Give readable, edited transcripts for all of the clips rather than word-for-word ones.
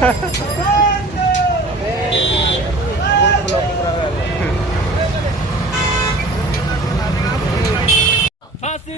फांसी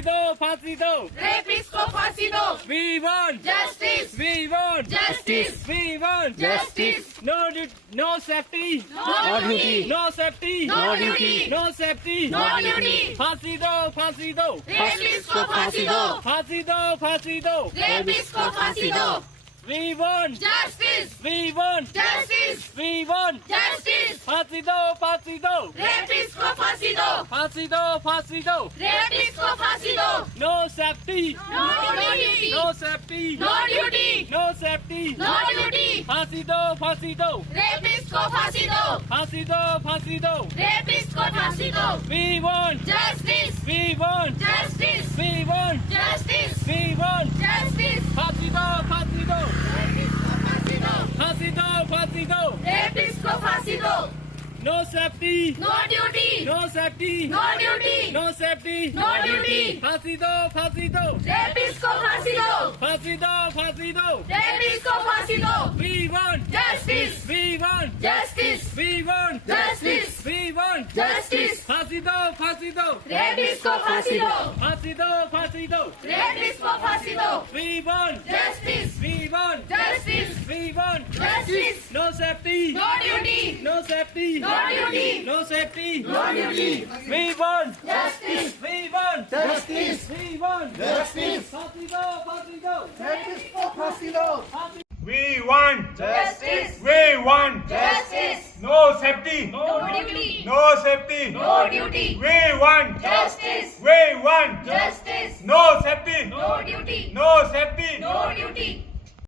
दो, फांसी दो, रेपिस्ट को फांसी दो। we want justice, we want justice, we want justice. no safety, no duty, no safety, no duty, no safety, no duty. फांसी दो, फांसी दो, रेपिस्ट को फांसी दो। फांसी दो, फांसी दो, रेपिस्ट को फांसी दो। we want justice, we want justice, we want justice. फांसी दो, फांसी दो, रेपिस्ट को फांसी दो। फांसी दो, फांसी दो, रेपिस्ट को फांसी दो। no safety, no duty, no safety, no duty, no safety, no duty. फांसी दो, फांसी दो, रेपिस्ट को फांसी दो। फांसी दो, फांसी दो, रेपिस्ट को फांसी दो। we want justice, we want justice, we want justice, we want justice. फांसी दो, फांसी दो, रेपिस्ट को फांसी दो। फांसी दो, फांसी दो, रेपिस्ट को फांसी दो। no safety, no duty, no safety, no duty, no safety, no duty. फांसी दो, फांसी दो, रेपिस्ट को फांसी दो। फांसी दो, फांसी दो, रेपिस्ट को फांसी दो। we want justice, we want justice, we want justice, we want justice. फांसी दो, फांसी दो, रेपिस्ट को फांसी दो। फांसी दो, फांसी दो, रेपिस्ट को फांसी दो। we want justice, we want justice, we want justice. no safety, no duty, no safety, no duty, no safety, no duty. we want justice, we want justice, we want justice. फांसी दो, फांसी दो, rapist को फांसी दो। We want justice, we want justice, no safety, no duty, no safety. No duty, We want justice, we want justice, no safety, no duty, no safety. No duty.